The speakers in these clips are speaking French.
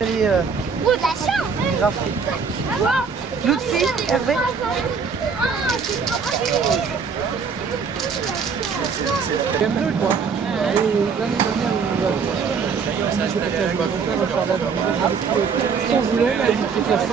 Allez, graphée. L'autre fille, Hervé. C'est bleu, quoi. Si on voulait, là, il fait 60.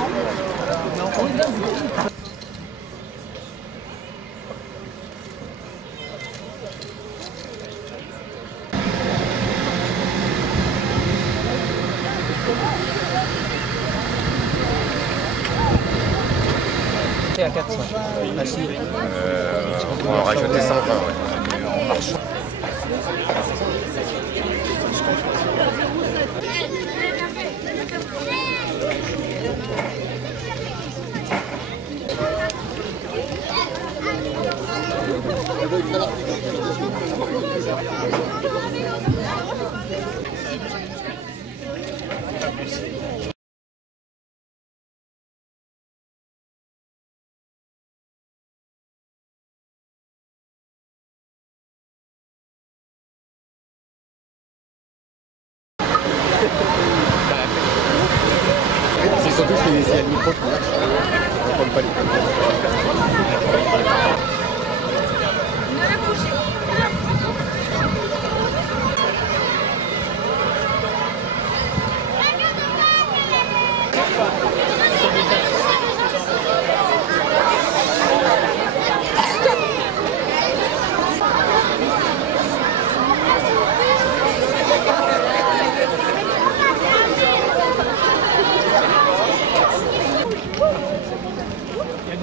À 400. On va rajouter 120, ouais. En marche. C'est surtout que c'est le micro qui marche. On ne prend pas les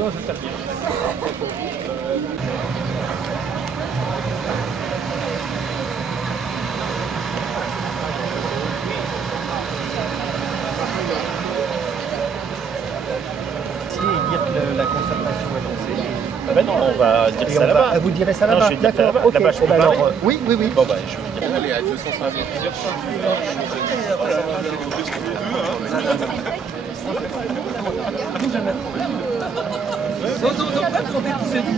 Je tape bien. Et dire que la concertation est lancée. Ah ben non, on va dire ça là-bas. Vous direz ça là-bas. D'accord. Là-bas, je peux parler. Oui. Bon bah, je vais dire. Elle est à 250. Non, pas trop vite, c'est dit.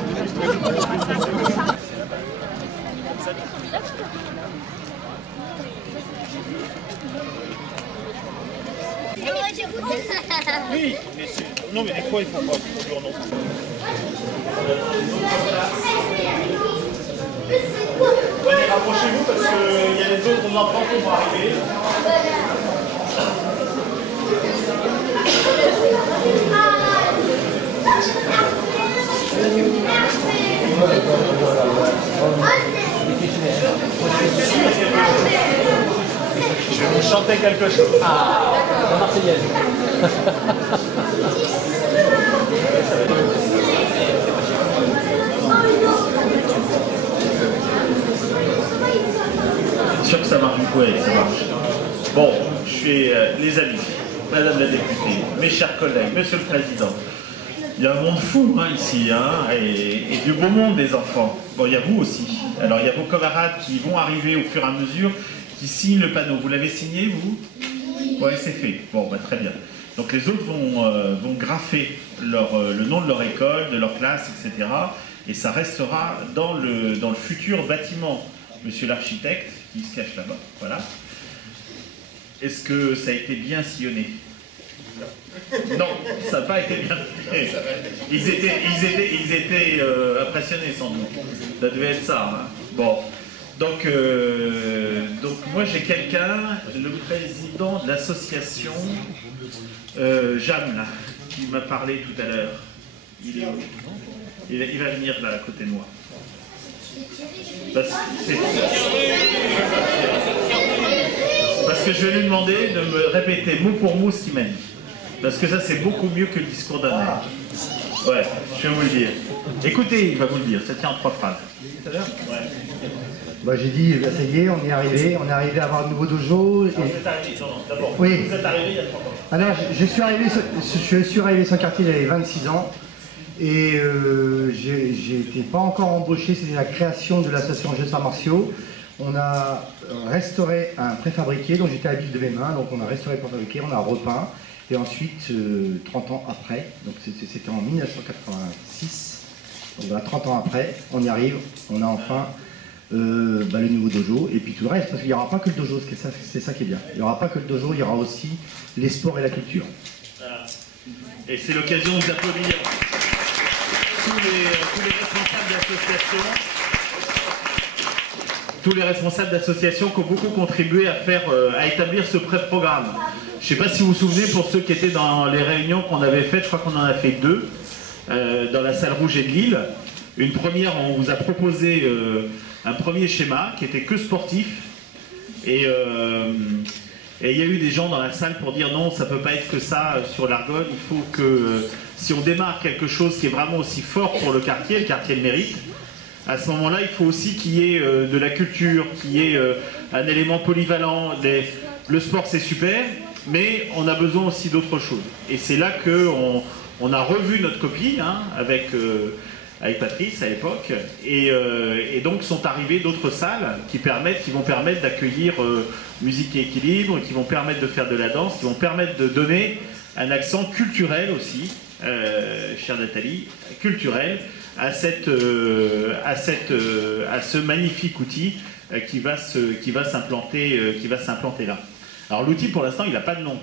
Oui, mais non, mais des fois, il faut pas toujours non. Allez, rapprochez-vous parce qu'il y a les autres enfants qui vont arriver. Je vais vous chanter quelque chose. Ah, la Marseillaise. C'est sûr que ça marche beaucoup, oui, ça marche. Bon, je suis les amis, Madame la députée, mes chers collègues, Monsieur le Président. Il y a un monde fou ici, et du beau monde des enfants. Bon, il y a vous aussi. Alors, il y a vos camarades qui vont arriver au fur et à mesure, qui signent le panneau. Vous l'avez signé, vous? Oui, c'est fait. Bon, bah, très bien. Donc, les autres vont graffer le nom de leur école, de leur classe, etc. Et ça restera dans le futur bâtiment. Monsieur l'architecte, qui se cache là-bas, voilà. Est-ce que ça a été bien sillonné? Non, ça n'a pas été bien fait. Ils étaient impressionnés sans doute. Ça devait être ça. Bon, donc moi j'ai quelqu'un, le président de l'association Jeanne, là, qui m'a parlé tout à l'heure. Il est où? Il va venir là à côté de moi. Parce que je vais lui demander de me répéter mot pour mot ce qu'il m'a dit. Parce que ça, c'est beaucoup mieux que le discours d'un maire. Ouais, je vais vous le dire. Écoutez, il va vous le dire, ça tient en 3 phrases. Tout à l'heure Ouais. Bah, j'ai dit, ça y est, on est arrivé à avoir un nouveau dojo. Alors, vous êtes arrivé, d'abord, Oui. Vous êtes arrivé il y a 3 ans. Alors, je suis arrivé sur le quartier, j'avais 26 ans. Et j'étais pas encore embauché, c'était la création de l'association Jeux Arts Martiaux. On a restauré un préfabriqué dont j'étais habile de mes mains, donc on a restauré le préfabriqué, on a repeint. Et ensuite, 30 ans après, donc c'était en 1986, donc voilà, 30 ans après, on y arrive, on a enfin le nouveau dojo, et puis tout le reste, parce qu'il n'y aura pas que le dojo, c'est ça qui est bien. Il n'y aura pas que le dojo, il y aura aussi les sports et la culture. Voilà. Et c'est l'occasion d'applaudir tous les responsables d'associations. Tous les responsables d'associations qui ont beaucoup contribué à établir ce pré-programme. Je ne sais pas si vous vous souvenez, pour ceux qui étaient dans les réunions qu'on avait faites, je crois qu'on en a fait 2, dans la salle rouge et de Lille. Une première, on vous a proposé un premier schéma qui était que sportif. Et il y a eu des gens dans la salle pour dire non, ça ne peut pas être que ça sur l'Argonne. Il faut que, si on démarre quelque chose qui est vraiment aussi fort pour le quartier le mérite, à ce moment-là, il faut aussi qu'il y ait de la culture, qu'il y ait un élément polyvalent. Le sport, c'est super, mais on a besoin aussi d'autre chose. Et c'est là qu'on a revu notre copie avec Patrice à l'époque. Et donc sont arrivées d'autres salles qui vont permettre d'accueillir musique et équilibre, qui vont permettre de faire de la danse, qui vont permettre de donner un accent culturel aussi, chère Nathalie, culturel, à ce magnifique outil qui va s'implanter là. Alors l'outil pour l'instant il n'a pas de nom.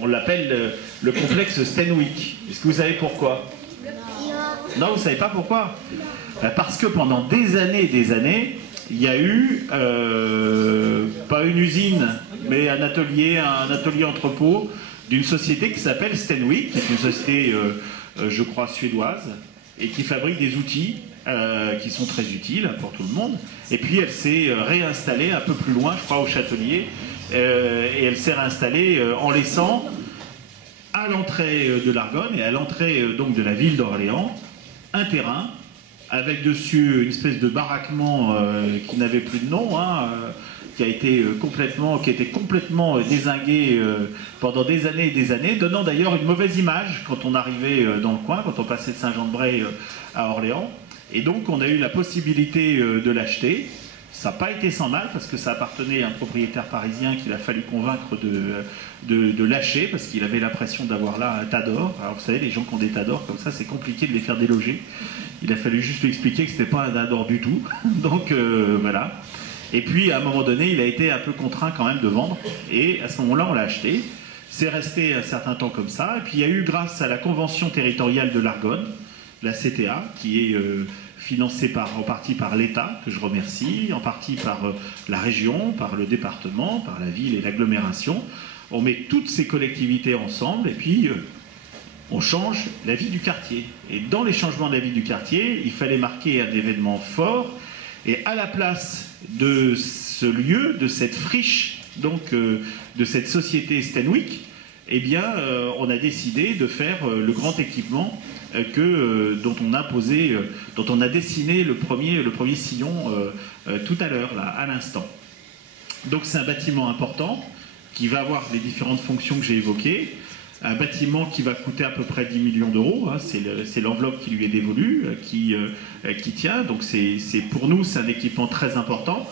On l'appelle le complexe Stenwick. Est-ce que vous savez pourquoi? Non, vous ne savez pas pourquoi? Parce que pendant des années, il y a eu, pas une usine, mais un atelier entrepôt d'une société qui s'appelle Stenwick, qui est une société, je crois, suédoise, et qui fabrique des outils qui sont très utiles pour tout le monde. Et puis elle s'est réinstallée un peu plus loin, je crois, au Châtelier, et elle s'est réinstallée en laissant à l'entrée de l'Argonne et à l'entrée donc de la ville d'Orléans un terrain avec dessus une espèce de baraquement qui n'avait plus de nom, qui a été complètement dézingué pendant des années, donnant d'ailleurs une mauvaise image quand on arrivait dans le coin, quand on passait de Saint-Jean-de-Bray à Orléans. Et donc on a eu la possibilité de l'acheter. Ça n'a pas été sans mal parce que ça appartenait à un propriétaire parisien qu'il a fallu convaincre de lâcher parce qu'il avait l'impression d'avoir là un tas d'or. Alors vous savez, les gens qui ont des tas d'or comme ça, c'est compliqué de les faire déloger. Il a fallu juste lui expliquer que ce n'était pas un tas d'or du tout. Donc voilà. Et puis à un moment donné, il a été un peu contraint quand même de vendre. Et à ce moment-là, on l'a acheté. C'est resté un certain temps comme ça. Et puis il y a eu, grâce à la Convention territoriale de l'Argonne, la CTA, qui est financée en partie par l'État, que je remercie, en partie par la région, par le département, par la ville et l'agglomération. On met toutes ces collectivités ensemble et puis on change la vie du quartier. Et dans les changements de la vie du quartier, il fallait marquer un événement fort. Et à la place de ce lieu, de cette friche, donc de cette société Stenwick, eh bien, on a décidé de faire le grand équipement dont on a dessiné le premier sillon tout à l'heure, là, à l'instant. Donc c'est un bâtiment important qui va avoir les différentes fonctions que j'ai évoquées. Un bâtiment qui va coûter à peu près 10 millions d'euros, c'est l'enveloppe qui lui est dévolue, qui tient. Donc pour nous, c'est un équipement très important.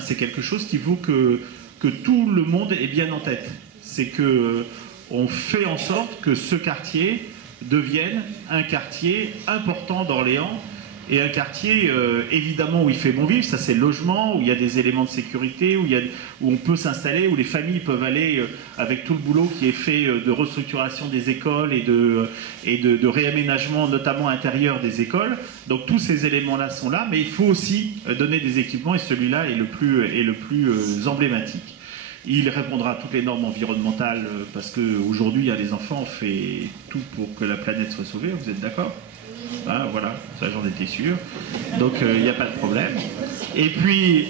C'est quelque chose qu'il faut que tout le monde ait bien en tête. C'est qu'on fait en sorte que ce quartier devienne un quartier important d'Orléans et un quartier évidemment où il fait bon vivre, ça c'est le logement, où il y a des éléments de sécurité, où on peut s'installer, où les familles peuvent aller avec tout le boulot qui est fait de restructuration des écoles et de réaménagement notamment intérieur des écoles. Donc tous ces éléments-là sont là, mais il faut aussi donner des équipements et celui-là est le plus emblématique. Il répondra à toutes les normes environnementales parce qu'aujourd'hui, il y a des enfants, on fait tout pour que la planète soit sauvée, vous êtes d'accord? Voilà, ça j'en étais sûr. Donc il n'y a pas de problème. Et puis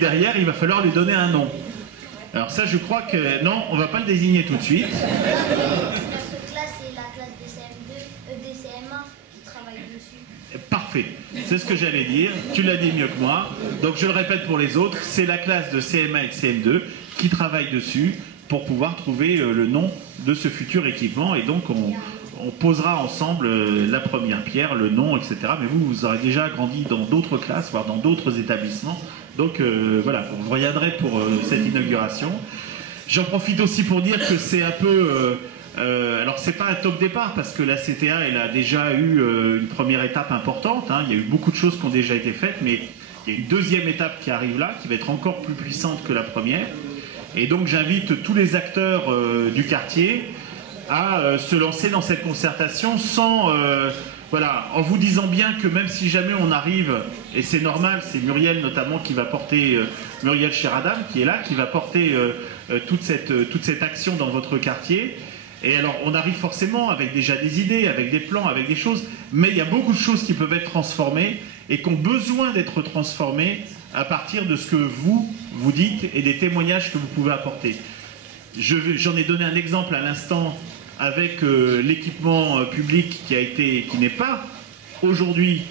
derrière, il va falloir lui donner un nom. Alors ça, je crois que... Non, on ne va pas le désigner tout de suite. Cette classe, c'est la classe des CM1 qui travaille dessus. Parfait, c'est ce que j'allais dire, tu l'as dit mieux que moi, donc je le répète pour les autres, c'est la classe de CM1 et de CM2 qui travaille dessus pour pouvoir trouver le nom de ce futur équipement et donc on posera ensemble la première pierre, le nom, etc. Mais vous aurez déjà grandi dans d'autres classes, voire dans d'autres établissements, donc voilà, vous reviendrez pour cette inauguration. J'en profite aussi pour dire que c'est un peu Alors c'est pas un top départ parce que la CTA elle a déjà eu une première étape importante, hein. Il y a eu beaucoup de choses qui ont déjà été faites, mais il y a une deuxième étape qui arrive là, qui va être encore plus puissante que la première. Et donc j'invite tous les acteurs du quartier à se lancer dans cette concertation sans, voilà, en vous disant bien que même si jamais on arrive, et c'est normal, c'est Muriel notamment qui va porter, Muriel Sheradam qui est là, qui va porter toute cette action dans votre quartier. Et alors on arrive forcément avec déjà des idées, avec des plans, avec des choses, mais il y a beaucoup de choses qui peuvent être transformées et qui ont besoin d'être transformées à partir de ce que vous dites et des témoignages que vous pouvez apporter. J'en ai donné un exemple à l'instant avec l'équipement public qui n'est pas aujourd'hui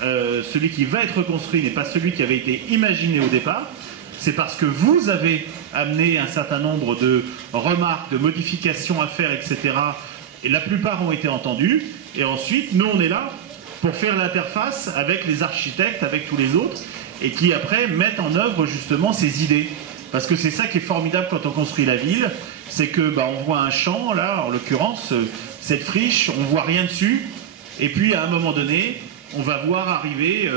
celui qui va être construit, n'est pas celui qui avait été imaginé au départ. C'est parce que vous avez amené un certain nombre de remarques, de modifications à faire, etc. Et la plupart ont été entendues. Et ensuite, nous, on est là pour faire l'interface avec les architectes, avec tous les autres, et qui après mettent en œuvre justement ces idées. Parce que c'est ça qui est formidable quand on construit la ville, c'est que on voit un champ, là, en l'occurrence, cette friche, on ne voit rien dessus, et puis à un moment donné, on va voir arriver,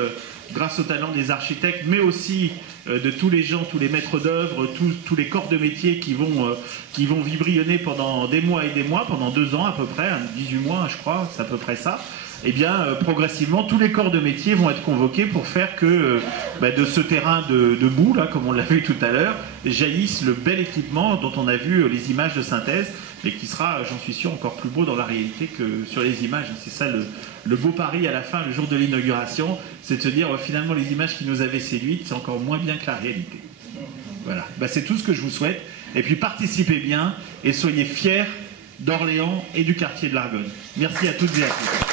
grâce au talent des architectes, mais aussi de tous les gens, tous les maîtres d'œuvre, tous les corps de métier qui vont vibrionner pendant des mois et des mois, pendant 2 ans à peu près, 18 mois je crois, c'est à peu près ça. Eh bien, progressivement, tous les corps de métier vont être convoqués pour faire que de ce terrain de boue, là, comme on l'a vu tout à l'heure, jaillisse le bel équipement dont on a vu les images de synthèse, mais qui sera, j'en suis sûr, encore plus beau dans la réalité que sur les images. C'est ça le beau pari à la fin, le jour de l'inauguration, c'est de se dire, finalement, les images qui nous avaient séduites, c'est encore moins bien que la réalité. Voilà, c'est tout ce que je vous souhaite. Et puis, participez bien et soyez fiers d'Orléans et du quartier de l'Argonne. Merci à toutes et à tous.